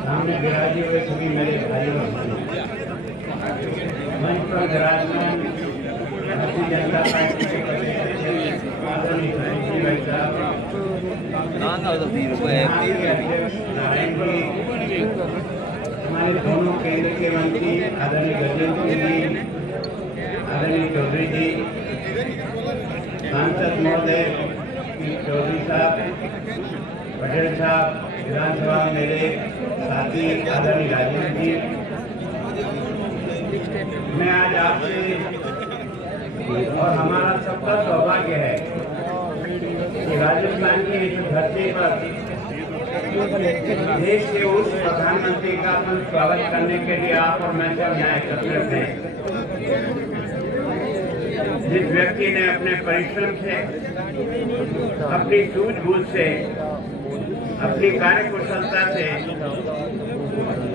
सामने विराजे हुए सभी मेरे भाइयों और बहनों, मंच पर विराजमान भारतीय जनता पार्टी के प्रदेश आदरणीय सुरेश भाई साहब, नारायण जी, हमारे दोनों केंद्र के मंत्री आदरणीय गजेंद्र जी, आदरणीय चौधरी जी, सांसद महोदय चौधरी साहब, पटेल साहब, विधानसभा में मेरे साथी आदरणीय राजेंद्र जी, मैं आज आपसे और हमारा सबका सौभाग्य है कि राजस्थान की इस धरती पर देश के उस प्रधानमंत्री का अपन स्वागत करने के लिए आप और मैं सब यहाँ एकत्रित हैं, जिस व्यक्ति ने अपने परिश्रम से, अपनी सूझबूझ से, अपनी कार्यकुशलता से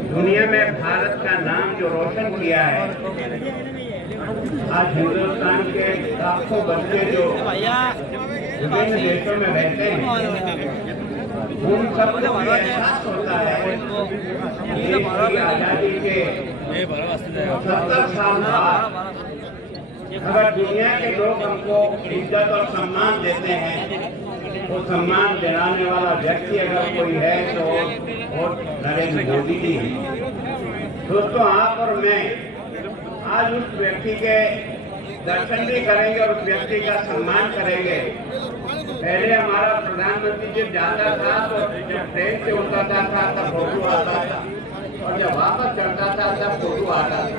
दुनिया में भारत का नाम जो रोशन किया है, आज हिंदुस्तान के लाखों बच्चे जो विभिन्न देशों में रहते हैं, उन सबको एहसास होता है देश की आजादी के 70 साल बाद अगर दुनिया के लोग हमको इज्जत और सम्मान देते हैं, वो सम्मान दिलाने वाला व्यक्ति अगर कोई है तो वो नरेंद्र मोदी जी हैं। दोस्तों, आप और मैं आज उस व्यक्ति के दर्शन भी करेंगे और उस व्यक्ति का सम्मान करेंगे। पहले हमारा प्रधानमंत्री जब जाता था तो जब ट्रेन से उतरता था तब फोटो आता था, और जब वापस चढ़ता था तब फोटो आता था।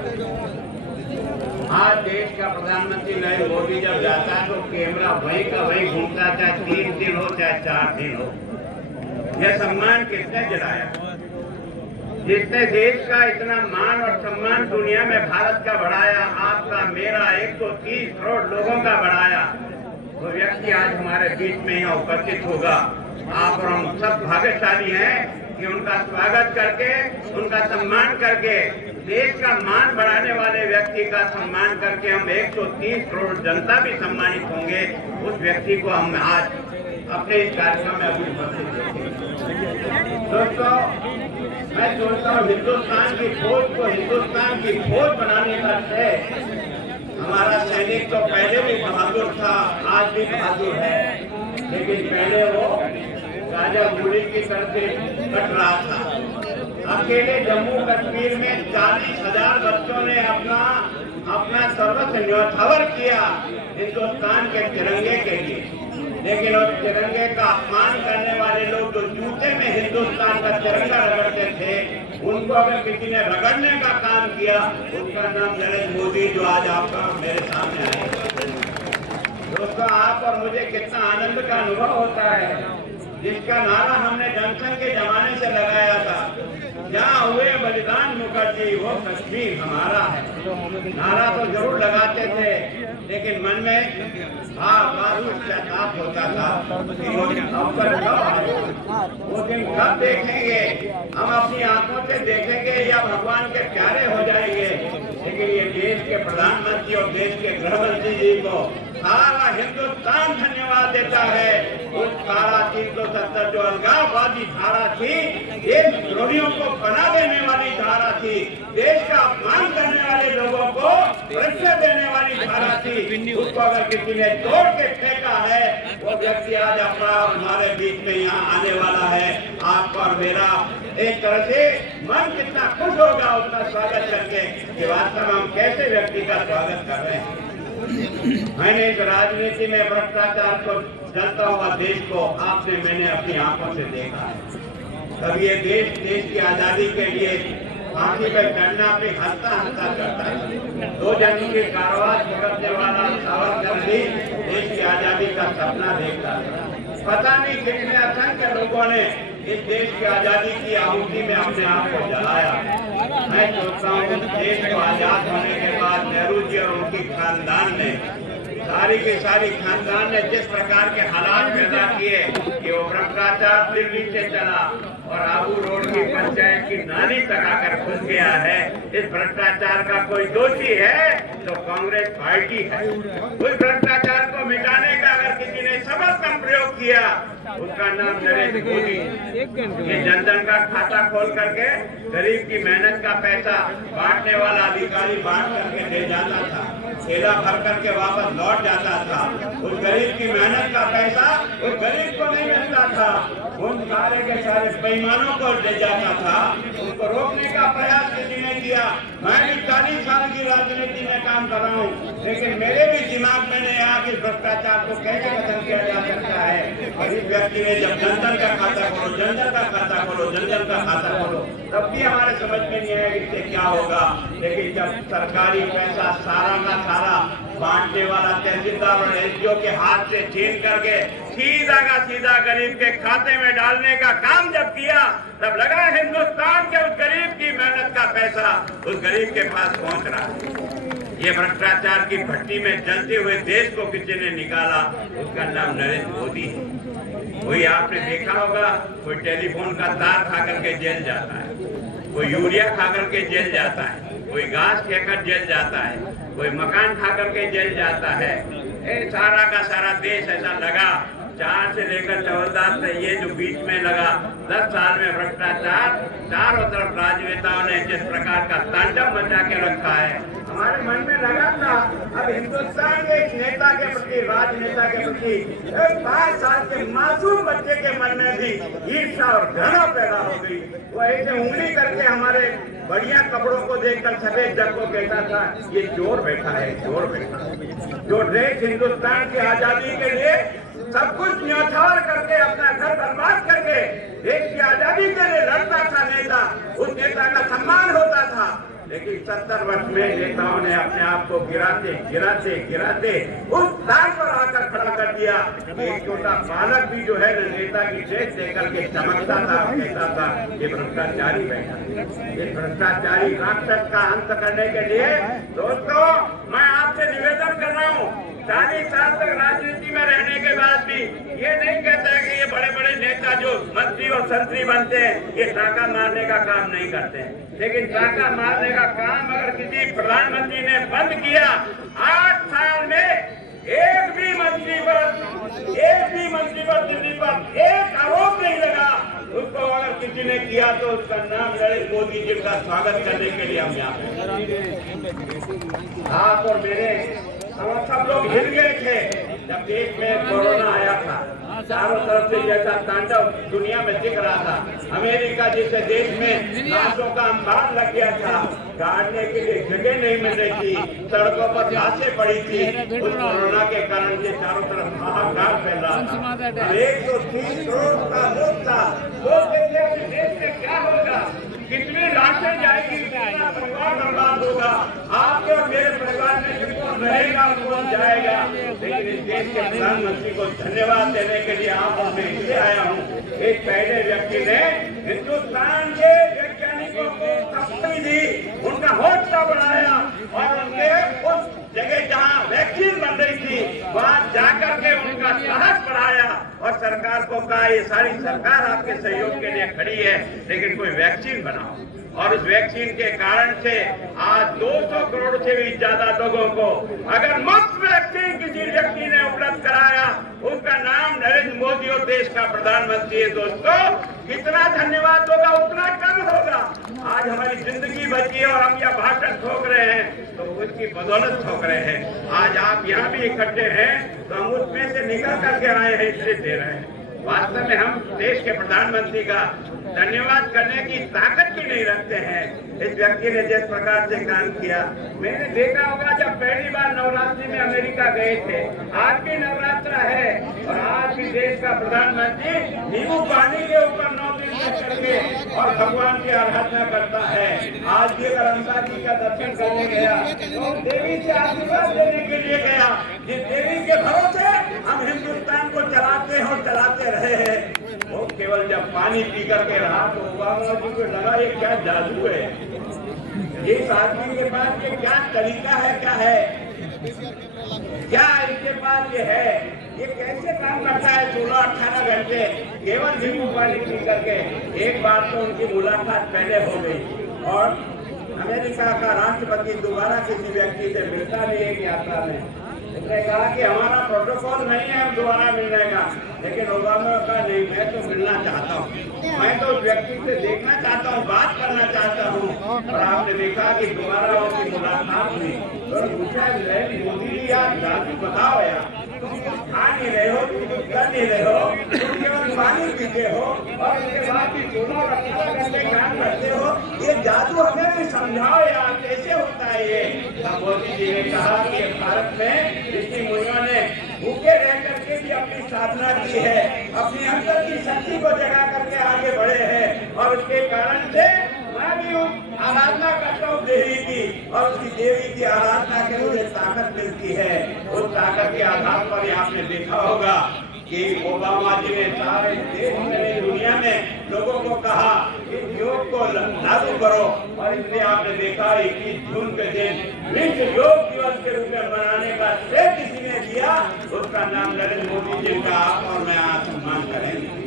आज देश का प्रधानमंत्री नरेंद्र मोदी जब जाता है तो कैमरा वहीं का वहीं घूमता, चाहे 3 दिन हो चाहे 4 दिन हो। यह सम्मान किसने दिलाया? जिसने देश का इतना मान और सम्मान दुनिया में भारत का बढ़ाया, आपका मेरा 130 करोड़ लोगों का बढ़ाया, वो व्यक्ति आज हमारे बीच में यहाँ उपस्थित होगा। आप और हम सब भाग्यशाली हैं कि उनका स्वागत करके, उनका सम्मान करके, देश का मान बढ़ाने वाले व्यक्ति का सम्मान करके हम 130 करोड़ जनता भी सम्मानित होंगे। उस व्यक्ति को हम आज अपने इस कार्यक्रम में अभी उपस्थित करेंगे। दोस्तों, मैं सोचता हूँ हिंदुस्तान की फौज को हिंदुस्तान की फौज बनाने का श्रेय हमारा सैनिक तो पहले भी बहादुर था, आज भी बहादुर है, लेकिन पहले वो राजा मूली की तरफ से कट रहा था। अकेले जम्मू कश्मीर में 40,000 बच्चों ने अपना सर्वस्व न्यौछावर किया हिंदुस्तान के तिरंगे के लिए, लेकिन उस तिरंगे का अपमान करने वाले लोग जो जूते में हिंदुस्तान का तिरंगा रगड़ते थे, उनको अगर किसी ने रगड़ने का काम किया, उसका नाम नरेंद्र मोदी, जो आज आपका मेरे सामने आए। दोस्तों, आप और मुझे कितना आनंद का अनुभव होता है, जिसका नारा हमने जनसंघ के जमाने से लगाया था, जहाँ हुए बलिदान मुखर्जी वो कश्मीर हमारा है। नारा तो जरूर लगाते थे, लेकिन मन में पश्चाताप होता था कि वो दिन कब आएगा, वो दिन कब देखेंगे, हम अपनी आंखों से देखेंगे या भगवान के प्यारे हो जाएंगे। लेकिन ये देश के प्रधानमंत्री और देश के गृह मंत्री जी को सारा हिंदुस्तान धन्यवाद देता है। उस धारा 370 जो अलगाववादी धारा थी, देश द्रोहियों को बना देने वाली धारा थी, देश का अपमान करने वाले लोगों को सुरक्षा देने वाली धारा थी, उसको अगर किसी ने तोड़ के फेंका है, वो व्यक्ति आज अपना हमारे बीच में यहाँ आने वाला है। आपका और मेरा एक तरह से मन कितना खुश होगा उसका स्वागत करके कि वास्तव में हम कैसे व्यक्ति का स्वागत कर रहे हैं। मैंने इस राजनीति में भ्रष्टाचार को चलता हुआ देश को मैंने अपनी आंखों से देखा है। तब ये देश की आजादी के लिए फांसी पर चढ़ना पे हंसता करता है। 2 जन के कारोबार भुगतने वाला सावरकर भी देश की आजादी का सपना देखता है। पता नहीं कितने असंख्य लोगों ने इस देश की आजादी की आहुति में अपने आप को जलाया। मैं सोचता हूँ देश को आजाद होने के बाद नेहरू जी और उनकी खानदान ने सारी की सारी खानदान ने जिस प्रकार के हालात पैदा किए कि वो भ्रष्टाचार दिल्ली से चला और आबू रोड की पंचायत की नाली तक आकर घुस गया है। इस भ्रष्टाचार का कोई दोषी है तो कांग्रेस पार्टी है। उस भ्रष्टाचार को मिटाने का अगर किसी ने सबल कम प्रयोग किया, उसका नाम नरेंद्र मोदी। ये जनधन का खाता खोल करके गरीब की मेहनत का पैसा बांटने वाला अधिकारी बांट करके ले जाता था, थैला भर करके वापस लौट जाता था। उस गरीब की मेहनत का पैसा उस गरीब को नहीं मिलता था, उन सारे के सारे बेईमानों को ले जाता था। उनको रोकने का प्रयास किसी ने किया। मैं भी 40 साल की राजनीति में काम कर रहा हूँ, लेकिन मेरे भी दिमाग में नहीं आया कि भ्रष्टाचार को कैसे खत्म किया जा सकता है। गरीब व्यक्ति ने जब जनधन का खाता खोलो, जनधन का खाता खोलो, जनधन का खाता खोलो, तब भी हमारे समझ में नहीं आया इससे क्या होगा। लेकिन जब सरकारी पैसा सारा का सारा बांटने वाला तहसीलदार और एसडीओ के हाथ से छीन करके सीधा का सीधा गरीब के खाते में डालने का काम जब किया, तब लगा हिंदुस्तान के उस गरीब की मेहनत का पैसा उस गरीब के पास पहुंच रहा है। ये भ्रष्टाचार की भट्टी में जलते हुए देश को किसी ने निकाला, उसका नाम नरेंद्र मोदी है। कोई आपने देखा होगा, कोई टेलीफोन का तार खा करके जेल जाता है, कोई यूरिया खा करके जेल जाता है, कोई घास खाकर जेल जाता है, कोई मकान खा करके जेल जाता है। सारा का सारा देश ऐसा लगा 4 से लेकर 14 से ये जो बीच में लगा 10 साल में भ्रष्टाचार चारों तरफ राजनेताओं ने जिस प्रकार का तांडव मचा के रखा है, हमारे मन में लगा था अब हिंदुस्तान के एक नेता के प्रति, राजनेता के प्रति 5 साल के मासूम बच्चे के मन में भी ईर्ष्या और घृणा पैदा हो गई। वो ऐसे उंगली करके हमारे बढ़िया कपड़ों को देखकर सफेद जग को कहता था, ये चोर बैठा है, चोर बैठा है। जो देश हिंदुस्तान की आजादी के लिए सब कुछ न्यौछावर करके अपना घर बर्बाद करके देश की आजादी के लिए लड़ता था नेता, उस नेता का सम्मान होता था। लेकिन 70 वर्ष में नेताओं ने अपने आप को गिराते गिराते गिराते उस स्थान पर आकर खड़ा कर दिया। एक छोटा बालक भी जो है नेता की ड्रेस देकर के चमकता था, कहता था ये भ्रष्टाचारी बैठा। ये भ्रष्टाचारी राक्षस का अंत करने के लिए दोस्तों मैं आपसे निवेदन कर रहा हूँ, 40 साल तक राजनीति में रहने के बाद भी ये नहीं कहता है कि ये बड़े बड़े नेता जो मंत्री और संतरी बनते हैं ये टाका मारने का काम नहीं करते हैं। लेकिन टाका मारने का काम अगर किसी प्रधानमंत्री ने बंद किया, 8 साल में एक भी मंत्री पर दिल्ली पर एक आरोप नहीं लगा, उसको अगर किसी ने किया तो उसका नाम नरेंद्र मोदी जी का स्वागत करने के लिए हम यहाँ आप और मेरे हम सब लोग हिल गए थे जब देश में कोरोना आया था। चारों तरफ से जैसा तांडव दुनिया में दिख रहा था, अमेरिका जैसे देश में लाशों का अंबार लग गया था, गाड़ने के लिए जगह नहीं मिल रही थी, सड़कों पर लाशें पड़ी थी। उस कोरोना के कारण से चारों तरफ हाहाकार फैल रहा था। 130 करोड़ का लोग था, लोग कहते हैं देश में क्या होगा, कितनी लाशें जाएगी, कितना परिवार बर्बाद होगा, आपके और मेरे परिवार में कौन रहेगा कौन जाएगा। लेकिन इस देश के प्रधानमंत्री को धन्यवाद देने के लिए आप और मैं इसलिए आया हूँ। एक पहले व्यक्ति ने हिंदुस्तान के वैज्ञानिकों को कंपनी दी, उनका हौसला बढ़ाया और उनके उस जगह जहाँ वैक्सीन बन रही थी वहाँ जाकर के उनका साहस बढ़ाया और सरकार को कहा ये सारी सरकार आपके सहयोग के लिए खड़ी है, लेकिन कोई वैक्सीन बनाओ। और उस वैक्सीन के कारण से आज 200 करोड़ से भी ज्यादा लोगों को अगर मुफ्त वैक्सीन किसी व्यक्ति ने उपलब्ध कराया, उसका नाम नरेंद्र मोदी और देश का प्रधानमंत्री है। दोस्तों कितना धन्यवाद होगा उतना कम होगा। आज हमारी जिंदगी बची है और हम यह भाषण ठोक रहे हैं तो उसकी बदौलत ठोक रहे हैं। आज आप यहाँ भी इकट्ठे हैं तो हम उसमें से निकल करके आए हैं, इसलिए दे रहे हैं। वास्तव में हम देश के प्रधानमंत्री का धन्यवाद करने की ताकत भी नहीं रखते हैं। इस व्यक्ति ने जिस प्रकार से काम किया, मैंने देखा होगा जब पहली बार नवरात्रि में अमेरिका गए थे, आज भी नवरात्रा है और आज भी देश का प्रधानमंत्री नींबू पानी के ऊपर 9 दिन तक करके और भगवान की आराधना करता है। आज भी अगर अंबा जी का दर्शन करने गया तो देवी से आशीर्वाद लेने के लिए गया। जिस देवी के भरोसे हम हिंदुस्तान को चलाते हैं और चलाते रहे हैं, वो केवल जब पानी पी करके रहा तो ओबामा जी को लगा ये क्या जादू है, इस आदमी के पास ये क्या तरीका है, क्या है, क्या इसके पास ये है, ये कैसे काम करता है 16-18 घंटे केवल नींबू पानी पी करके। एक बार तो उनकी मुलाकात पहले हो गई और अमेरिका का राष्ट्रपति दोबारा किसी व्यक्ति से मिलता नहीं एक यात्रा में, उसने कहा कि हमारा प्रोटोकॉल नहीं है हम दोबारा मिलने का, लेकिन ओबामा का नहीं, मैं तो मिलना चाहता हूँ, मैं तो उस व्यक्ति से देखना चाहता हूँ, बात करना चाहता हूँ। और आपने देखा कि दोबारा उनकी मुलाकात हुई और पूछा मोदी जी आप जाति बताओ यार, खा नहीं रहे हो, कर नहीं रहे हो, तुम केवल पानी पीते हो और उसके बाद भी 14 घंटे काम करते हो, ये जादू हमें भी समझाओ यार कैसे होता है ये। मोदी जी ने कहा कि भारत में ऋषि मुनियों ने भूखे रह करके भी अपनी साधना की है, अपनी अंदर की शक्ति को जगा करके आगे बढ़े हैं, और उसके कारण से मैं भी आराधना करता हूँ देवी की, और उसकी देवी की आराधना के मुझे ताकत मिलती है। उस ताकत के आधार पर आपने देखा होगा कि ओबामा जी ने सारे देश में दुनिया में लोगों को कहा कि योग को लागू करो, और इसलिए आपने देखा 21 जून के दिन विश्व योग दिवस के रूप में मनाने का श्रेय किसी ने दिया, उसका नाम नरेंद्र मोदी जी का आप और मैं आज सम्मान करेंगे।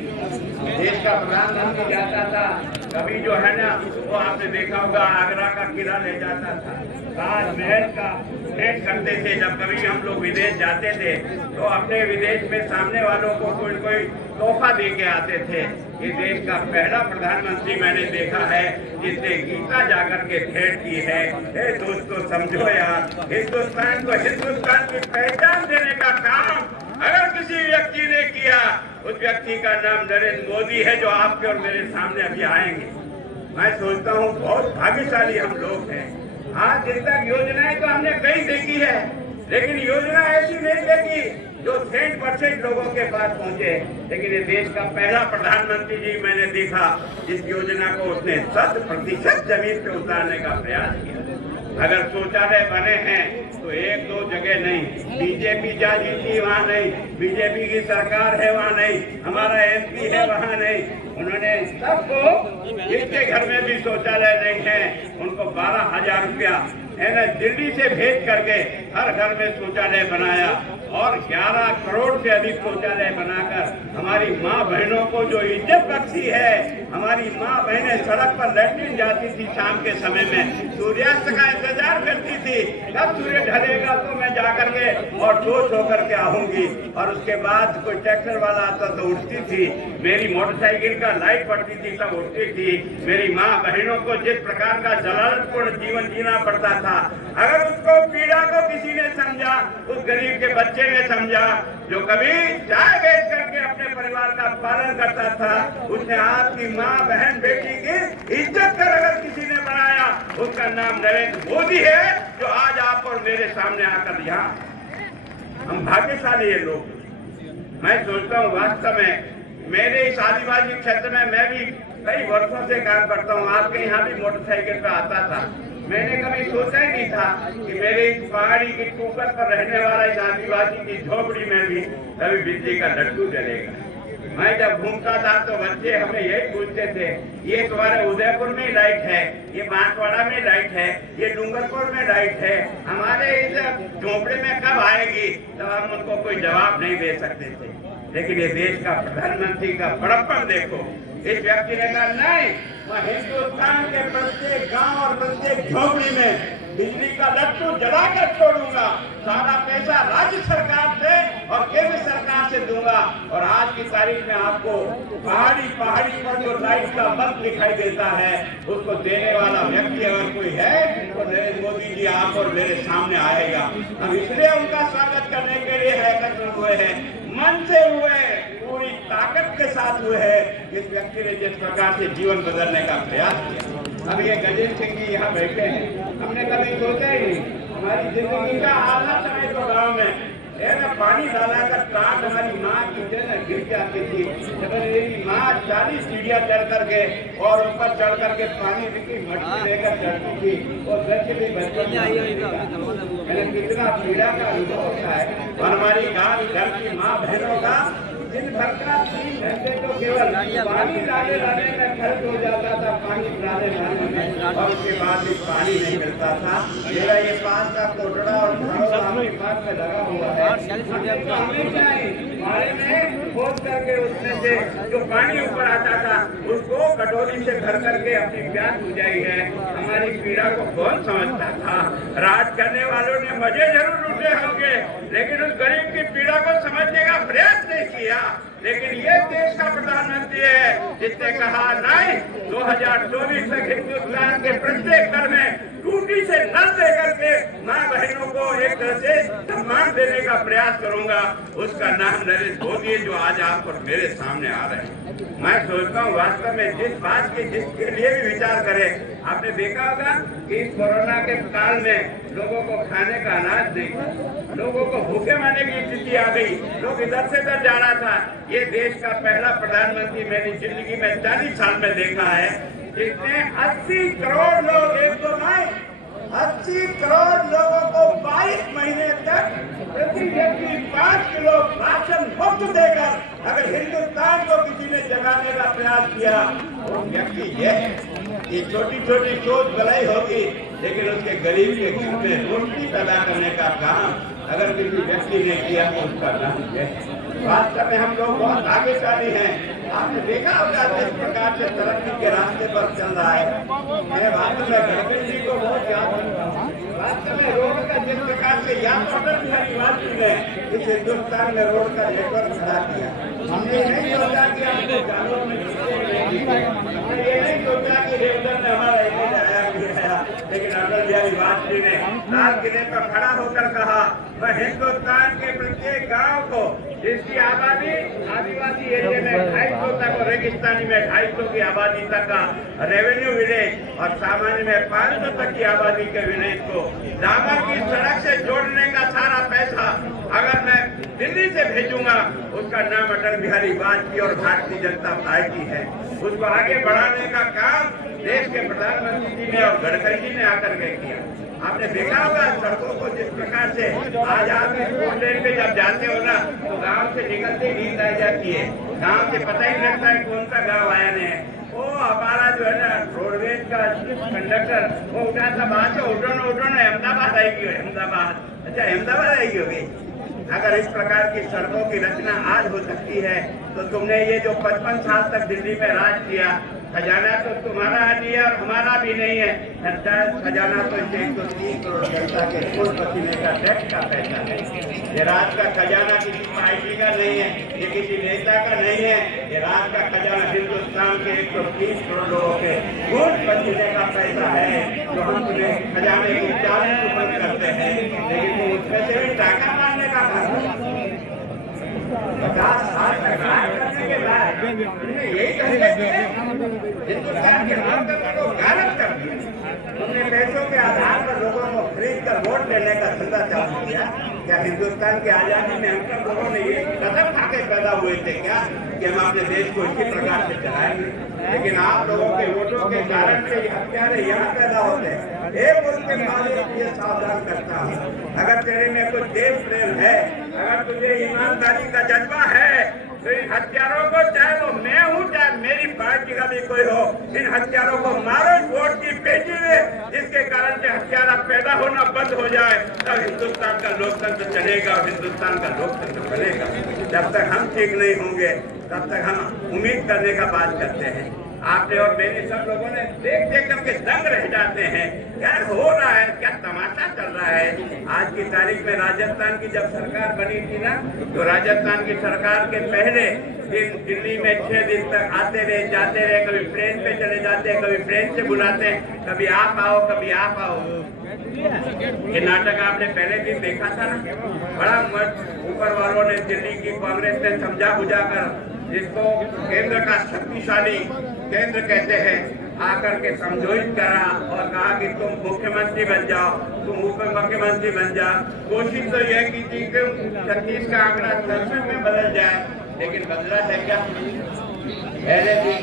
देश का प्रधानमंत्री जाता था, कभी जो है ना वो आपने देखा होगा आगरा का किला ले जाता था, ताजमहल का भेंट करते थे। जब कभी हम लोग विदेश जाते थे तो अपने विदेश में सामने वालों को कोई कोई तोहफा दे के आते थे। ये देश का पहला प्रधानमंत्री मैंने देखा है जिसने गीता जाकर के भेंट की है। दोस्तों समझो यार, हिंदुस्तान को हिंदुस्तान की पहचान देने का काम अगर किसी व्यक्ति ने किया, उस व्यक्ति का नाम नरेंद्र मोदी है, जो आपके और मेरे सामने अभी आएंगे। मैं सोचता हूँ बहुत भाग्यशाली हम लोग हैं। आज जिन तक योजनाएं तो हमने कई देखी है, लेकिन योजना ऐसी नहीं देखी जो 100% लोगों के पास पहुंचे। लेकिन ये देश का पहला प्रधानमंत्री जी मैंने देखा जिस योजना को उसने 100% जमीन पे उतारने का प्रयास किया। अगर शौचालय बने हैं तो 1-2 जगह नहीं, बीजेपी जहाँ जीती वहाँ नहीं, बीजेपी की सरकार है वहाँ नहीं, हमारा MP है वहाँ नहीं। उन्होंने सबको, जिसके घर में भी शौचालय नहीं है उनको 12,000 रुपया दिल्ली से भेज करके हर घर में शौचालय बनाया, और 11 करोड़ से अधिक शौचालय बनाकर हमारी माँ बहनों को जो इज्जत बख्शी है। हमारी माँ बहनें सड़क पर लैट्रिन जाती थी शाम के समय में, सूर्यास्त का इंतजार करती थी कब सूर्य ढलेगा तो मैं जाकर के और सोच होकर के आऊंगी। और उसके बाद कोई ट्रैक्टर वाला आता तो उठती थी, मेरी मोटरसाइकिल का लाइट पड़ती थी तब उठती थी। मेरी माँ बहनों को जिस प्रकार का जलालतपूर्ण जीवन जीना पड़ता था, अगर उसको पीड़ा को किसी ने समझा, उस गरीब के बच्चे ने समझा जो कभी चाय बेच करके अपने परिवार का पालन करता था, उसने आपकी माँ बहन बेटी की इज्जत कर अगर किसी ने बनाया, उसका नाम नरेंद्र मोदी है, जो आज आप और मेरे सामने आकर यहाँ। हम भाग्यशाली है लोग। मैं सोचता हूँ वास्तव में मेरे इस आदिवासी क्षेत्र में मैं भी कई वर्षों से काम करता हूँ। आपके यहाँ भी मोटरसाइकिल पे आता था, मैंने कभी सोचा ही नहीं था कि मेरे इस पहाड़ी की टूकर पर रहने वाला इस आदिवासी की झोपड़ी में भी कभी बिजली का लड्डू जलेगा। मैं जब घूमता था तो बच्चे हमें यही पूछते थे, ये तुम्हारे उदयपुर में लाइट है, ये बांसवाड़ा में लाइट है, ये डूंगरपुर में लाइट है, हमारे इस झोपड़े में कब आएगी? तो हम उनको कोई जवाब नहीं दे सकते थे। लेकिन ये देश का प्रधानमंत्री का बड़प्पन देखो, इस व्यक्ति ने कहा नहीं, मैं हिंदुस्तान के प्रत्येक गांव और प्रत्येक झोपड़ी में बिजली का लट्टू जलाकर छोड़ूंगा। सारा पैसा राज्य सरकार से और केंद्र सरकार से दूंगा। और आज की तारीख में आपको पहाड़ी पर जो लाइट का बल्ब दिखाई देता है, उसको देने वाला व्यक्ति अगर कोई है तो नरेंद्र मोदी जी आप और मेरे सामने आएगा। हम इसलिए उनका स्वागत करने के लिए एकत्र हुए हैं, मन से हुए, पूरी ताकत के साथ हुए हैं। इस व्यक्ति ने जिस प्रकार से जीवन बदलने का प्रयास किया। अब ये गजेंद्र सिंह जी यहाँ बैठे हैं, हमने कभी सोचा ही नहीं। हमारी जिंदगी का आधा समय तो गाँव में पानी डाला कर टाट हमारी माँ की गिर जाती थी। जब मेरी माँ 40 सीढ़ियाँ चढ़ करके और ऊपर चढ़ करके पानी की मटकी लेकर चढ़ती थी, और बच्चे भी बचपन कितना पीड़ा का अनुभव होता है। और हमारी गाँव घर की माँ बहनों का दिन भर का 3 घंटे तो केवल पानी डाले में खर्च हो जाता था, पानी डाले में, और उसके बाद भी पानी नहीं मिलता था। मेरा ये 5 का कोटड़ा और पानी में लगा हुआ है। हमेशा ही फुहारे में खोद करके उसमें से जो पानी ऊपर आता था उसको कटोरी से भर करके अपनी प्यास बुझाई है। हमारी पीड़ा को कौन समझता था? राज करने वालों ने मजे जरूर लूटे होंगे, लेकिन उस गरीब की पीड़ा को समझने का प्रयास नहीं किया। लेकिन ये देश का प्रधानमंत्री है जिसने कहा नहीं, 2024 तक हिंदुस्तान के प्रत्येक घर में टूटी से नल देकर के माँ बहनों को एक तरह से सम्मान देने का प्रयास करूंगा। उसका नाम नरेंद्र मोदी है, जो आज आप और मेरे सामने आ रहे हैं। मैं सोचता हूँ वास्तव में जिस बात की जिसके लिए भी विचार करें, आपने देखा होगा कि इस कोरोना के काल में लोगों को खाने का अनाज नहीं, लोगों को भूखे मरने की स्थिति आ गई, लोग इधर से उधर जा रहा था। ये देश का पहला प्रधानमंत्री मैंने जिंदगी में 40 साल में देखा है जिसने 80 करोड़ लोग, एक तो नहीं 80 करोड़ लोगों को 22 महीने तक प्रति व्यक्ति 5 किलो राशन मुफ्त देकर अगर हिंदुस्तान को किसी ने जगाने का प्रयास किया वो व्यक्ति ये छोटी छोटी सोच भलाई होगी, लेकिन उसके गरीब के घर में रोटी पैदा करने का काम अगर किसी व्यक्ति ने किया तो उसका नाम है। वास्तव में हम लोग बहुत भाग्यशाली हैं। आपने देखा होगा जिस प्रकार से तरक्की के रास्ते पर चल रहा है। मैं वास्तव में गडकरी जी को बहुत याद करता हूँ। वास्तव में रोड का जिस प्रकार से अटल बिहारी वाजपेयी ने इस हिंदुस्तान में रोड का नेटवर्क खड़ा किया, हमने नहीं सोचा कि हमको कानून में हमने ये नहीं सोचा कि रेलवे में हमारा इमेज आया गिराया, लेकिन अटल बिहारी वाजपेयी ने लाल किले पर खड़ा होकर कहा मैं हिंदुस्तान के प्रत्येक गांव को जिसकी आबादी आदिवासी एरिया में 250 तक और रेगिस्तानी में 250 की आबादी तक का रेवेन्यू विलेज और सामान्य में 500 तक की आबादी के विलेज को डामर की सड़क से जोड़ने का सारा पैसा अगर मैं दिल्ली से भेजूंगा, उसका नाम अटल बिहारी वाजपेयी और भारतीय जनता पार्टी है। उसको आगे बढ़ाने का काम देश के प्रधानमंत्री जी ने और गडकरी जी ने आकर के किया। आपने देखा होगा सड़कों को जिस प्रकार से आज आप ट्रेन पे जब जाते हो ना तो गांव से निकलते नींद आ जाती है, गांव से पता ही लगता है कौन सा गांव आया नहीं है। वो हमारा जो है ना रोडवेज का कंडक्टर वो उठा था वहां से उठो ना अहमदाबाद आएगी, अहमदाबाद अच्छा अहमदाबाद आएगी होगी। अगर इस प्रकार की सड़कों की रचना आज हो सकती है तो तुमने ये जो 55 साल तक दिल्ली में राज किया, खजाना तो तुम्हारा नहीं है और हमारा भी नहीं है, खजाना तो 103 करोड़ जनता के कुल पसीने का टैक्स का पैसा है। ये राज का खजाना किसी पार्टी का नहीं है, ये किसी नेता का नहीं है, ये राज का खजाना हिंदुस्तान के 130 करोड़ लोगों के कुल पसीने का पैसा है, जो हम तुम्हें खजाने की 40 रुपये करते हैं, लेकिन तुम उसमें से भी टाका मारने का काम 50 साल तक राज करने के बाद यही कहते हिंदुस्तान के लोकतंत्र को गारत कर दिया। तुमने पैसों के आधार पर लोगों को खरीद कर वोट देने का धंधा चालू किया। क्या हिंदुस्तान की आजादी में हम सब लोगों ने ये कसम खा के पैदा हुए थे क्या कि हम अपने देश को इसी प्रकार से चलाएंगे? लेकिन आप लोगों के वोटों के कारण से हत्यारे यहाँ पैदा होते हैं। एक मुल्क के मालिक ये सावधान करता हूँ, अगर तेरे में कुछ देश प्रेम है, अगर तुझे ईमानदारी का जज्बा है तो इन हत्यारों को, चाहे वो मैं हूँ चाहे मेरी पार्टी का भी कोई हो, इन हत्यारों को मारो वोट की पेटी में, जिसके कारण से हत्यारा पैदा होना बंद हो जाए, तब हिंदुस्तान का लोकतंत्र चलेगा और हिंदुस्तान का लोकतंत्र बनेगा। जब तक हम ठीक नहीं होंगे तब तक हम उम्मीद करने का बात करते हैं। आपने और मैंने सब लोगों ने देख करके दंग रह जाते हैं, क्या हो रहा है, क्या तमाशा चल रहा है। आज की तारीख में राजस्थान की जब सरकार बनी थी ना, तो राजस्थान की सरकार के पहले दिन दिल्ली में 6 दिन तक आते रहे जाते रहे, कभी ट्रेन पे चले जाते, कभी ट्रेन से बुलाते, कभी आप आओ कभी आप आओ। ये नाटक आपने पहले दिन देखा था ना, बड़ा ऊपर वालों ने दिल्ली की कांग्रेस ने समझा बुझा कर, जिसको केंद्र का शक्तिशाली केंद्र कहते हैं, आकर के समझौता करा और कहा कि तुम मुख्यमंत्री बन जाओ, तुम उप मुख्यमंत्री बन जाओ। कोशिश तो यह की थी कि 36 का आंकड़ा 67 में बदल जाए, लेकिन बदला है क्या? पहले दिन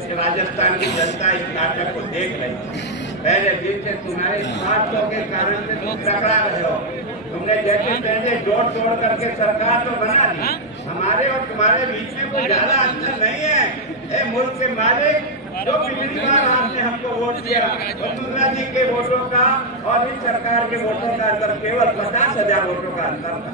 से राजस्थान की जनता इस नाटक को देख रही। पहले दिन से तुम्हारे स्वार्थों के कारण से तुम टकरा रहे हो। तुमने जैसे पहले जोड़ तोड़ करके सरकार तो बना दी, हमारे और तुम्हारे बीच में कोई ज्यादा अंतर नहीं है। ए मुल्क के मालिक, जो पिछली बार आपने हमको वोट दिया, वसुंधरा जी के वोटों का और इस सरकार के वोटों का अंतर केवल 50,000 वोटों का अंतर था।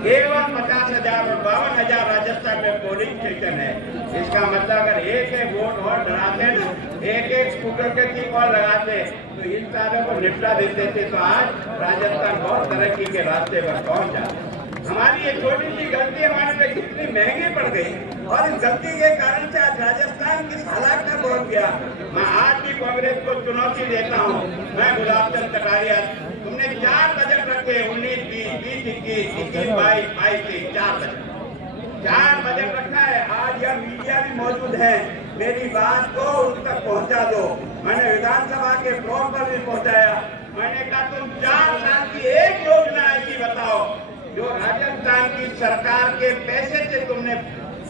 केवल 50,000 और 52,000 राजस्थान में पोलिंग स्टेशन है। इसका मतलब अगर एक वोट और डराते ना, एक स्कूटर के टीम और लगाते तो इन सारों को निपटा देते थे, तो आज राजस्थान बहुत तरक्की के रास्ते पर पहुंच जाता। हमारी ये छोटी सी गलती हमारे लिए कितनी महंगी पड़ गई, और इस गलती के कारण से आज राजस्थान किस हालात में पहुंच गया। मैं आज भी कांग्रेस को चुनौती देता हूं। मैं गुलाब चंद कटारिया, तुमने 4 बजट रखे, 19, 20, 21, 22, 23, 4 बजट रखा है। आज यह मीडिया भी मौजूद है, मेरी बात को उन तक पहुंचा दो। मैंने विधानसभा के फ्लोर पर भी पहुंचाया। मैंने कहा तुम 4 साल की एक योजना ऐसी बताओ जो राजस्थान की सरकार के पैसे से तुमने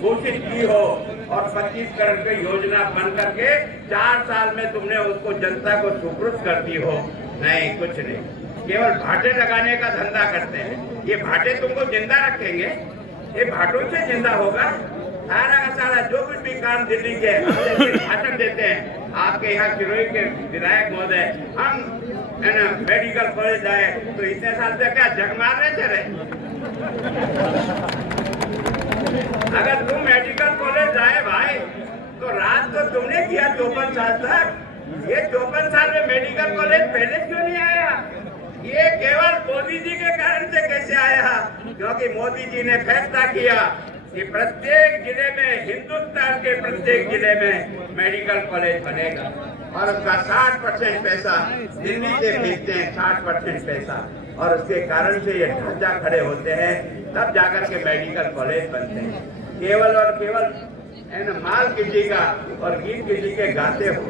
घोषित की हो और 25 करोड़ की योजना बन करके 4 साल में तुमने उसको जनता को सुपुर्द कर दी हो। नहीं, कुछ नहीं, केवल भाटे लगाने का धंधा करते हैं। ये भाटे तुमको जिंदा रखेंगे? ये भाटों से जिंदा होगा? सारा का सारा जो कुछ भी काम दिल्ली के भाषण देते हैं। आपके यहाँ सिरोही के विधायक महोदय, हम मेडिकल कॉलेज आए तो इतने साल से क्या जग मार रहे थे रे? अगर तुम मेडिकल कॉलेज आए भाई तो रात तो तुमने किया 54 साल तक। ये 54 साल में मेडिकल कॉलेज पहले क्यों नहीं आया? ये केवल मोदी जी के कारण से कैसे आया? क्योंकि मोदी जी ने फैसला किया कि प्रत्येक जिले में, हिंदुस्तान के प्रत्येक जिले में मेडिकल कॉलेज बनेगा, और उसका 60% पैसा दिल्ली से भेजते हैं, 60% पैसा, और उसके कारण से ये ढांचा खड़े होते हैं, तब जाकर के मेडिकल कॉलेज बनते हैं। केवल और केवल माल किसी का और गीत किसी के गाते हो,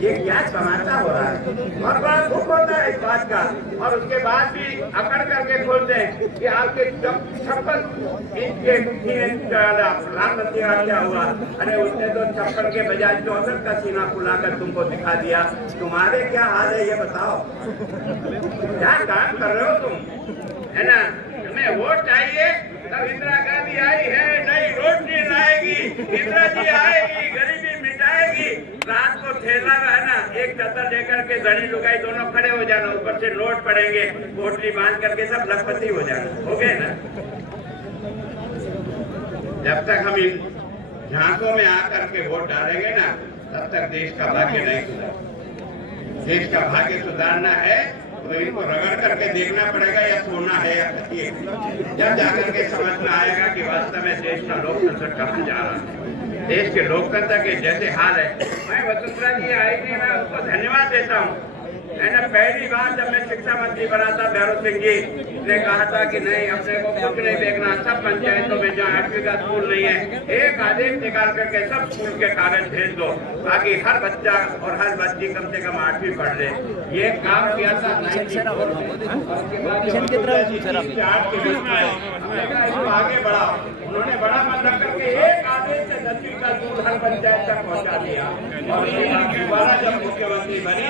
ये क्या तमाशा हो रहा है? और बड़ा दुख होता है इस बात का। और उसके बाद भी अकड़ करके खोलते हैं कि आपके 56 इंच के प्रधानमंत्री का क्या हुआ? अरे उसने तो 56 के बजाय 64 का सीना फुलाकर तुमको दिखा दिया। तुम्हारे क्या हाल है ये बताओ? क्या काम कर रहे हो तुम? है ना, तुम्हें वोट चाहिए तब इंदिरा गांधी आई है, नई रोशनी लाएगी, इंदिरा जी आएगी, गरीबी मिटाएगी। रात को ठेला है ना, एक चतर लेकर के धनी लुगाई दोनों खड़े हो जाना, ऊपर से नोट पड़ेंगे, पोटली बांध करके सब लखपति हो जाना। हो गए ना? जब तक हम इन झांकों में आकर के वोट डालेंगे ना, तब तक देश का भाग्य नहीं सुधर। देश का भाग्य सुधारना है तो इनको रगड़ करके देखना पड़ेगा, या सोना है या खतीये। जब जाकर के समझ में आएगा कि वास्तव में देश का लोकतंत्र कहाँ जा रहा है, देश के लोकतंत्र के जैसे हाल है। मैं वसुंधरा जी आई थी, मैं उसको धन्यवाद देता हूँ। मैंने पहली बार जब मैं शिक्षा मंत्री बना था, भैरव सिंह जी ने कहा था कि नहीं, अपने को कुछ नहीं देखना, सब पंचायतों में जहाँ 8वीं का स्कूल नहीं है, एक आदेश निकाल करके सब स्कूल के कागज भेज दो, ताकि हर बच्चा और हर बच्ची कम से कम 8वीं पढ़ ले। ये काम किया था 94 में, आगे बढ़ा। उन्होंने बड़ा मन रख करके एक आदेश से 10वीं का स्कूल हर पंचायत तक पहुँचा दिया। और दोबारा जब मुख्यमंत्री बने,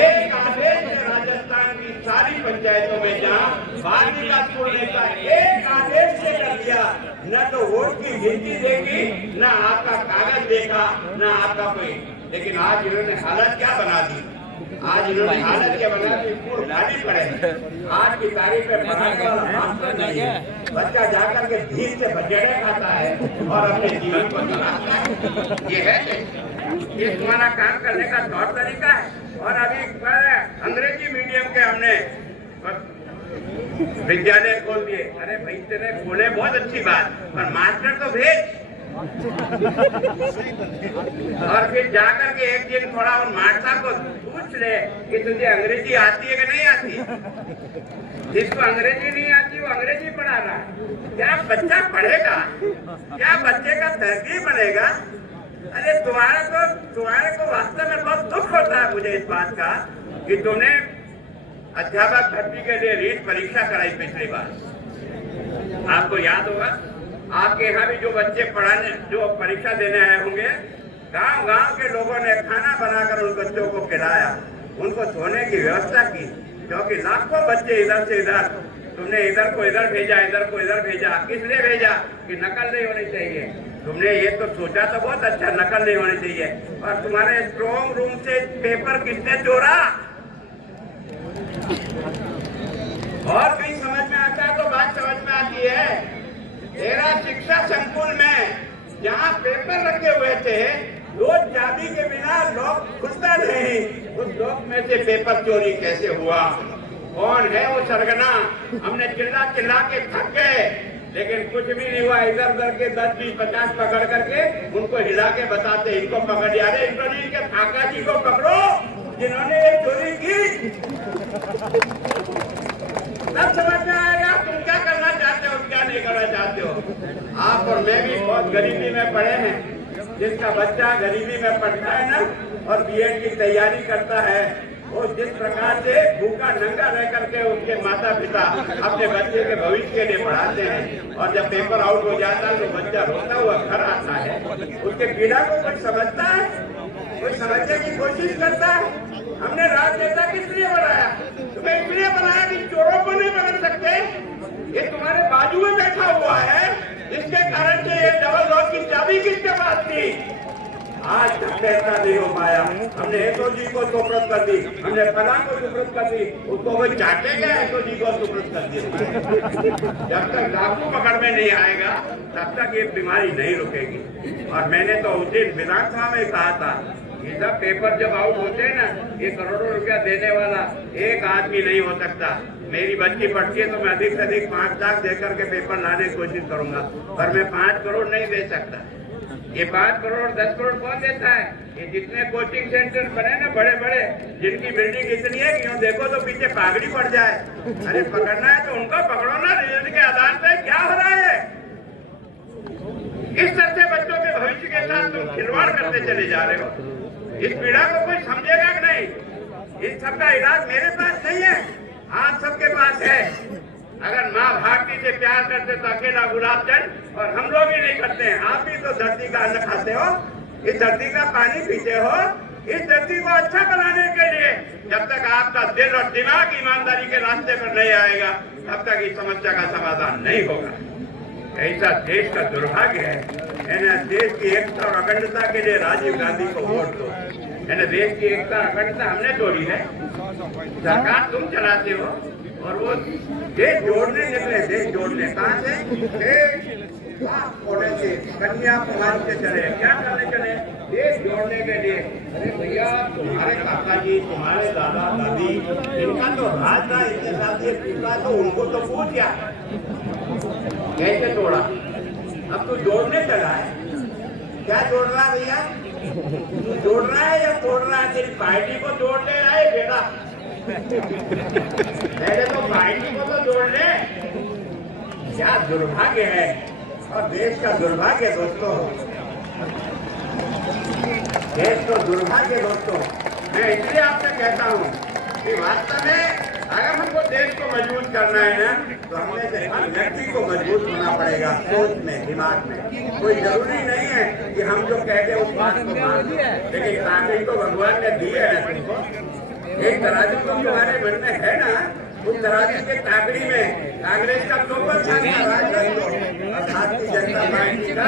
एक आदेश से राजस्थान की सारी पंचायतों में जहाँ 12वीं का स्कूल नहीं था, एक आदेश से कर दिया। न तो वोट की गिनती देखी, न आपका कागज देखा, न आपका कोई। लेकिन आज इन्होंने हालत क्या बना दी? आज इन्होंने हालत क्या बना दी? स्कूल खाली पड़े। आज की तारीख में पढ़ाने वाला मास्टर नहीं है, बच्चा जाकर के धीर से बजेड़े खाता है और अपने जीवन को चलाता है। ये है, ये तुम्हारा काम करने का तौर तरीका है। और अभी अंग्रेजी मीडियम के हमने विद्यालय खोल दिए। अरे भाई, तेरे खोले बहुत अच्छी बात, पर मास्टर तो भेज। और फिर जाकर के एक दिन थोड़ा उन मास्टर को पूछ ले कि तुझे अंग्रेजी आती है कि नहीं आती। जिसको अंग्रेजी नहीं आती वो अंग्रेजी पढ़ा रहा है। क्या बच्चा पढ़ेगा? क्या बच्चे का तरकीब बनेगा? अरे तुम्हारे को वास्तव में बहुत दुख होता है मुझे इस बात का कि तुमने अध्यापक भर्ती के लिए रीट परीक्षा कराई पिछली बार। आपको याद होगा, आपके यहाँ भी जो बच्चे पढ़ाने, जो परीक्षा देने आए होंगे, गांव-गांव के लोगों ने खाना बनाकर उन बच्चों को खिलाया, उनको सोने की व्यवस्था की। क्योंकि लाखों बच्चे इधर से इधर, तुमने इधर को इधर भेजा, इधर को इधर भेजा। किस लिए भेजा? कि नकल नहीं होनी चाहिए। तुमने ये तो सोचा तो बहुत अच्छा, नकल नहीं होनी चाहिए। और तुम्हारे स्ट्रॉन्ग रूम से पेपर किसने चोरा? और कहीं समझ में आता है तो बात समझ में आती है। जिला शिक्षा संकुल में जहाँ पेपर रखे हुए थे, रोज चाबी के बिना लॉक खुलता नहीं, उस लॉक में से पेपर चोरी कैसे हुआ? कौन है वो सरगना? हमने चिल्ला चिल्ला के थक गए, लेकिन कुछ भी नहीं हुआ। इधर उधर के 10, 20, 50 पकड़ करके उनको हिला के बताते, इनको पकड़ लिया। अरे इंद्रजीत के फाका जी को पकड़ो जिन्होंने ये चोरी की। तब समझ में आएगा तुम क्या करना चाहते हो, क्या नहीं करना चाहते हो। आप और मैं भी बहुत गरीबी में पड़े हैं। जिसका बच्चा गरीबी में पढ़ता है ना और बीएड की तैयारी करता है, वो जिस प्रकार से भूखा नंगा रह करके उसके माता पिता अपने बच्चे के भविष्य के लिए पढ़ाते हैं, और जब पेपर आउट हो जाता है तो बच्चा रोता हुआ घर आता है, उसके पीड़ा को कोई समझता है? कोई समझने की कोशिश करता है? हमने राजनेता किस लिए बनाया? तुम्हें इसलिए बनाया कि चोरों को नहीं पकड़ सकते। ये तुम्हारे बाजू में बैठा हुआ है, जिसके कारण से ये डबल लॉक की चाबी किसके पास थी? आज तक ऐसा नहीं हो पाया। हमने एसओजी को सुपुर्द कर दी, हमने फलां को सुपुर्द कर दी, उसको कोई चाटेगा, एसओजी को सुपुर्द कर दिया। जब तक डाकू पकड़ में नहीं आएगा तब तक ये बीमारी नहीं रुकेगी। और मैंने तो उस दिन विधानसभा में कहा था, ये सब पेपर जब आउट होते हैं ना, ये करोड़ों रुपया देने वाला एक आदमी नहीं हो सकता। मेरी बच्ची पढ़ती है तो मैं अधिक से अधिक 5 लाख देकर के पेपर लाने की कोशिश करूंगा, पर मैं 5 करोड़ नहीं दे सकता। ये 5 करोड़ 10 करोड़ कौन देता है? ये जितने कोचिंग सेंटर बने ना बड़े बड़े, जिनकी बिल्डिंग इतनी है कि यूँ देखो तो पीछे पागड़ी पड़ जाए। अरे पकड़ना है तो उनको पकड़ो ना, रिजल्ट के आधार पे क्या हो रहा है? इस तरह से बच्चों के भविष्य के साथ तुम खिलवाड़ करते चले जा रहे हो। इस पीड़ा को कोई समझेगा कि नहीं? इन सबका इलाज मेरे पास नहीं है, आप सबके पास है। अगर माँ भारती से प्यार करते तो अकेला गुलाब चंद और हम लोग ही नहीं करते हैं। आप भी तो धरती का अन्न खाते हो, इस धरती का पानी पीते हो। इस धरती को अच्छा बनाने के लिए जब तक आपका दिल और दिमाग ईमानदारी के रास्ते पर नहीं आएगा, तब तक इस समस्या का समाधान नहीं होगा। ऐसा देश का दुर्भाग्य है। देश की एकता और अखंडता के लिए राजीव गांधी को वोट दो। देश की एकता अखंडता हमने तोड़ी है, सरकार तुम चलाते हो, और वो देश जोड़ने निकले। देश जोड़ने कहाँ से? से कन्याकुमारी से चले। क्या करने चले? देश जोड़ने के लिए। अरे भैया, तुम्हारे काका जी, तुम्हारे दादा दादी, इनका तो राज था, इनके साथ ये टूटा, तो उनको तो पूछ गया कैसे तोड़ा। अब तो जोड़ने चला है। क्या जोड़ रहा है भैया? तू जोड़ रहा है या तोड़ रहा है? तेरी पार्टी को जोड़ ले रहा है बेटा। पहले तो पार्टी को तो जोड़ ले। क्या दुर्भाग्य है, और देश का दुर्भाग्य दोस्तों, देश तो दुर्भाग्य दोस्तों। मैं इसलिए आपसे कहता हूँ कि वास्तव में अगर हमको देश को मजबूत करना है ना, तो हमें से हर व्यक्ति को मजबूत होना पड़ेगा, सोच में, दिमाग में। कोई जरूरी नहीं है कि हम जो कहते हैं उस बात को मान लो, लेकिन ताकत तो भगवान ने दी है ना तुमको। एक तराजू तो तुम्हारे मन में है ना, उस तराजू के ताकड़ी में कांग्रेस का 54 साल का राज रख दो, और भारतीय जनता पार्टी का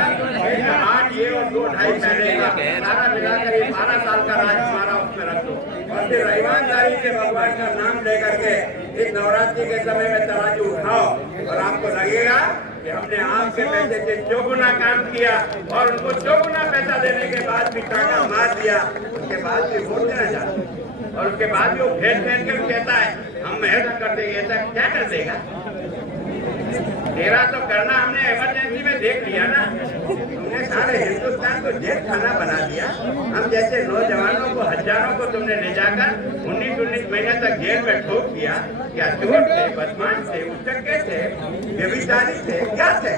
8 ये और 2 ढाई महीने का सारा मिलाकर ये 12 साल का राज हमारा उसमें रख दो। और फिर ईमानदारी से भगवान का नाम लेकर के इस नवरात्रि के समय में तराजू उठाओ, और आपको लगेगा कि हमने आपके पैसे से चौगुना काम किया, और उनको चौगुना पैसा देने के बाद भी टाका मार दिया। उसके बाद भी वोट देना चाहते, और उसके बाद भी वो फेर फेर के कहता है हम ऐसा कर देंगे। ऐसा क्या कर देगा? तेरा तो करना हमने इमरजेंसी में देख लिया ना। तुमने सारे हिंदुस्तान को जेल खाना बना दिया। हम जैसे नौजवानों को, हजारों को तुमने ले जाकर 19 महीने तक जेल में ठोक दिया। क्या चोर थे, बदमाश थे, उचक्के थे, व्यभिचारी थे, क्या थे?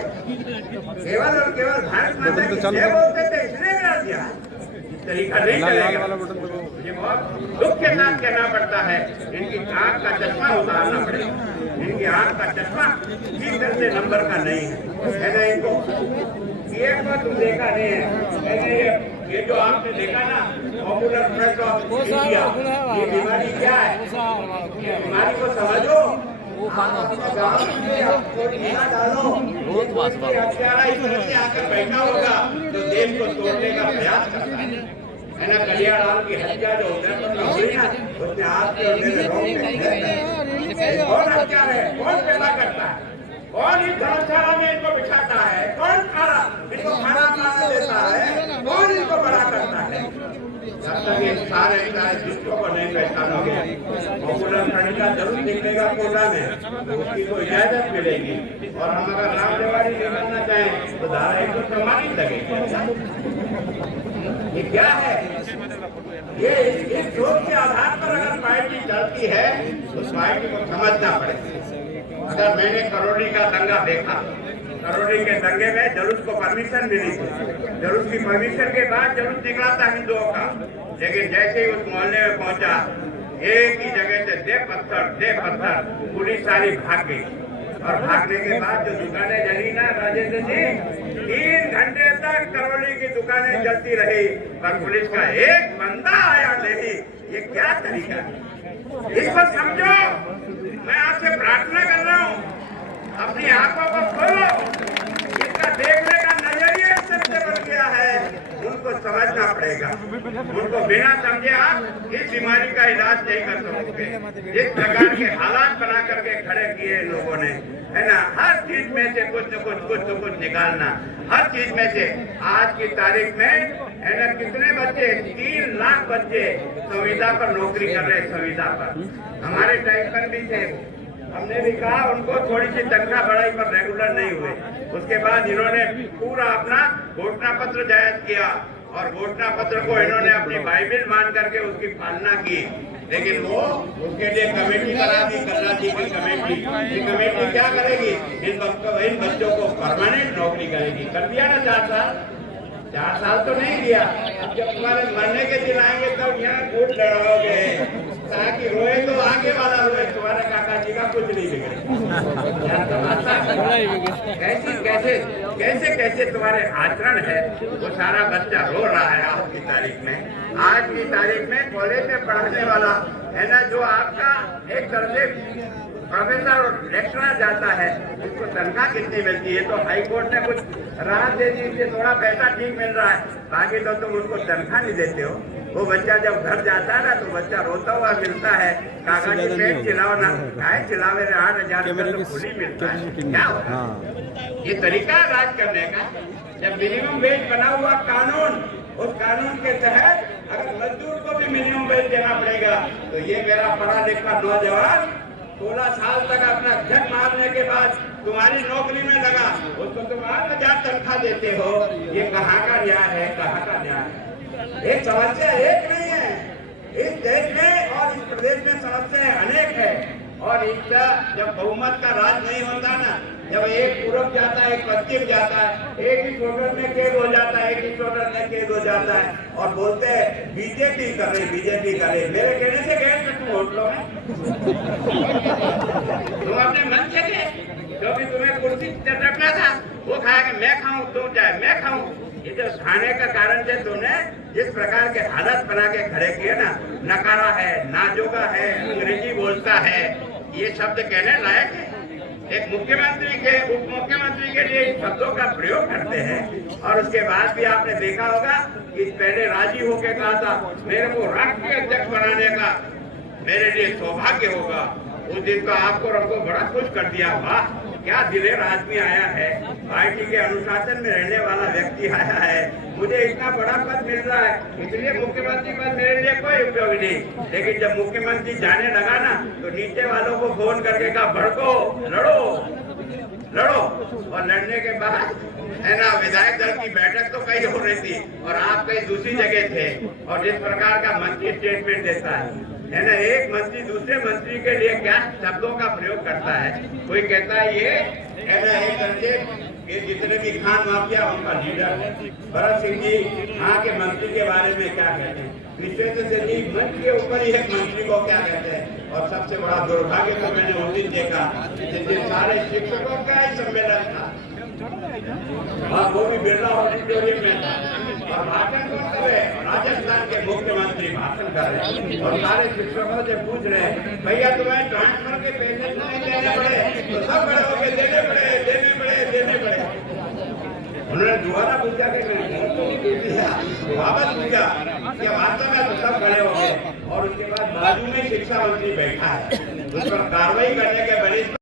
केवल और केवल भारत माता की जय बोलते थे, इसने कर दिया। तरीका नहीं चलेगा। मुझे बहुत दुख के साथ कहना पड़ता है, इनकी आंख का चश्मा उतारना पड़ेगा। इनकी आंख का चश्मा किसी तरह से नंबर का नहीं है ना। इनको ये तुम देखा नहीं है। ये जो आपने देखा ना, पॉपुलर फ्रंट ऑफ इंडिया, ये बीमारी क्या है? बीमारी को समझो, हत्यारा इस तरह से आकर बैठा होगा जो देश को तोड़ने का प्रयास करता है ना। कलियाराम की हत्या जो होता है उसने आपके कौन हत्या है, कौन पैदा करता है? कौन इस धर्मशाला में इनको बिठाता है, कौन इनको खाना बनाना देता है, कौन इनको बड़ा करता है? जब तक ये सारे जिसको को नहीं पहचानोगे, पॉपुलर फ्रंट का जरूर निकलेगा कोटा में, तो उसकी तो इजाजत मिलेगी। और हम अगर राम देवारी निकालना चाहें तो धारा 144 लगेगी। ये क्या है? ये सोच के आधार पर अगर पार्टी चलती है तो उस पार्टी को समझना पड़ेगा। अगर मैंने करोड़ी का दंगा देखा, करोड़ी के दंगे में जुलूस को परमिशन मिली थी, जुलूस की परमिशन के बाद जुलूस निकला था हिंदुओं का, लेकिन जैसे ही उस मोहल्ले में पहुंचा, एक ही जगह से दे पत्थर, पुलिस सारी भाग गई। और भागने के बाद जो दुकानें जली ना राजेंद्र जी, 3 घंटे तक करोड़ी की दुकानें जलती रही, पर पुलिस का एक बंदा आया नहीं। ये क्या तरीका है? इसको समझो। मैं आपसे प्रार्थना कर रहा हूँ, अपनी आंखों को खोलो। इसका देखने का नजरिया सबसे बन गया है, उनको समझना पड़ेगा। उनको बिना समझे आप इस बीमारी का इलाज नहीं कर सकते। जिस प्रकार के हालात बना करके खड़े किए लोगों ने, है ना, हर चीज में से कुछ न कुछ निकालना, हर चीज में से। आज की तारीख में है ना, कितने बच्चे, 3 लाख बच्चे संविदा पर नौकरी कर रहे। संविदा पर हमारे टाइम पर भी थे, हमने भी कहा उनको थोड़ी सी तनख्वाह बढ़ाई पर रेगुलर नहीं हुए। उसके बाद इन्होंने पूरा अपना घोषणा पत्र जारी किया और घोषणा पत्र को इन्होंने अपनी बाइबिल मान करके उसकी पालना की। लेकिन वो उसके लिए कमेटी बना दी, कल्ला जी की कमेटी। ये कमेटी क्या करेगी? इन बच्चों को परमानेंट नौकरी करेगी। कर दिया ना 4 साल तो नहीं दिया। अब जब तुम्हारे मरने के दिन आएंगे तब तो यहाँ कूद लड़ाओगे, ताकि रोए तो आगे वाला रोए, तुम्हारे काका जी का कुछ नहीं बिगड़े। कैसे तुम्हारे आचरण है, वो सारा बच्चा रो रहा है। आज की तारीख में कॉलेज में पढ़ाने वाला है ना, जो आपका एक तरह से प्रोफेसर और लेक्चरर जाता है, उसको तनख्वाह कितनी मिलती है? तो हाई कोर्ट ने कुछ राहत दे दी, इससे थोड़ा पैसा ठीक मिल रहा है, बाकी तो तुम उसको तनख्वाह नहीं देते हो। वो बच्चा जब घर जाता है ना, तो बच्चा रोता हुआ मिलता है, काका जी पेट चिल्लाओ ना, गाय चिल्लावे 8,000 रुपये तो खुली मिलता है। क्या होगा? ये तरीका राज करने का। जब मिनिमम वेज बना हुआ कानून, उस कानून के तहत अगर मजदूर को भी मिनिमम वेज देना पड़ेगा, तो ये मेरा पढ़ा लिखा नौजवान 16 साल तक अपना झक मारने के बाद तुम्हारी नौकरी में लगा, उसको तुम 8,000 तनख्वाह देते हो। ये कहाँ का न्याय है? कहाँ का न्याय है? ये समस्या एक नहीं है, इस देश में और इस प्रदेश में समस्याएं अनेक है। और इसका जब बहुमत का राज नहीं होता ना, जब एक पूरब जाता है, एक पश्चिम जाता है, एक ही शोल्डर में कैद हो जाता है, एक ही शोल्डर में कैद हो जाता है, और बोलते हैं बीजेपी कर रही, बीजेपी कर रही। मेरे कहने से गए थे तुम होटलों में, तुम अपने मन से गए, जो भी तुम्हें कुर्सी रखना था वो खाया कि मैं खाऊं, तुम जाए मैं खाऊं। ये जो खाने का कारण से तुमने जिस प्रकार के हालत बना के खड़े किए ना, नकारा है, नाजोगा है, अंग्रेजी बोलता है, ये शब्द कहने लायक है? एक मुख्यमंत्री के उप मुख्यमंत्री के लिए इन शब्दों का प्रयोग करते हैं। और उसके बाद भी आपने देखा होगा कि पहले राजी होके कहा था मेरे को राष्ट्रीय अध्यक्ष बनाने का मेरे लिए सौभाग्य होगा। उस दिन तो आपको हमको बड़ा खुश कर दिया। वाह, क्या दिलेर आदमी आया है, पार्टी के अनुशासन में रहने वाला व्यक्ति आया है, मुझे इतना बड़ा पद मिल रहा है, इसलिए मुख्यमंत्री पद मेरे लिए कोई उपयोग नहीं। लेकिन जब मुख्यमंत्री जाने लगा ना, तो नीचे वालों को फोन करके कहा भड़को, लड़ो। और लड़ने के बाद है ना, विधायक दल की बैठक तो कहीं हो रही थी और आप कहीं दूसरी जगह थे। और जिस प्रकार का मंत्री स्टेटमेंट देता है ना, एक मंत्री दूसरे मंत्री के लिए क्या शब्दों का प्रयोग करता है। कोई कहता है ये है ना, एक करके ये जितने भी खान माफिया उनका लीडर है। भरत सिंह जी यहाँ के मंत्री के बारे में क्या कहते हैं? विश्वेश्वर जी मंच के ऊपर ही एक मंत्री को क्या कहते हैं? और सबसे बड़ा दुर्भाग्य तो मैंने उस दिन देखा जिस दिन सारे शिक्षकों का ही सम्मेलन था, और वो भी बिरला ऑडिटोरियम में था, और भाषण करते हुए राजस्थान के मुख्यमंत्री भाषण कर रहे हैं और सारे शिक्षकों से पूछ रहे हैं भैया तुम्हें ट्रांसफर के पैसे नहीं देने पड़े? तो सब खड़े होकर देने पड़े। उन्होंने दोबारा पूछा कि वापस पूछा कि वास्तव में तो सब खड़े हो गए। और उसके बाद बाजू में शिक्षा मंत्री बैठा है, उस पर कार्रवाई करने के बड़े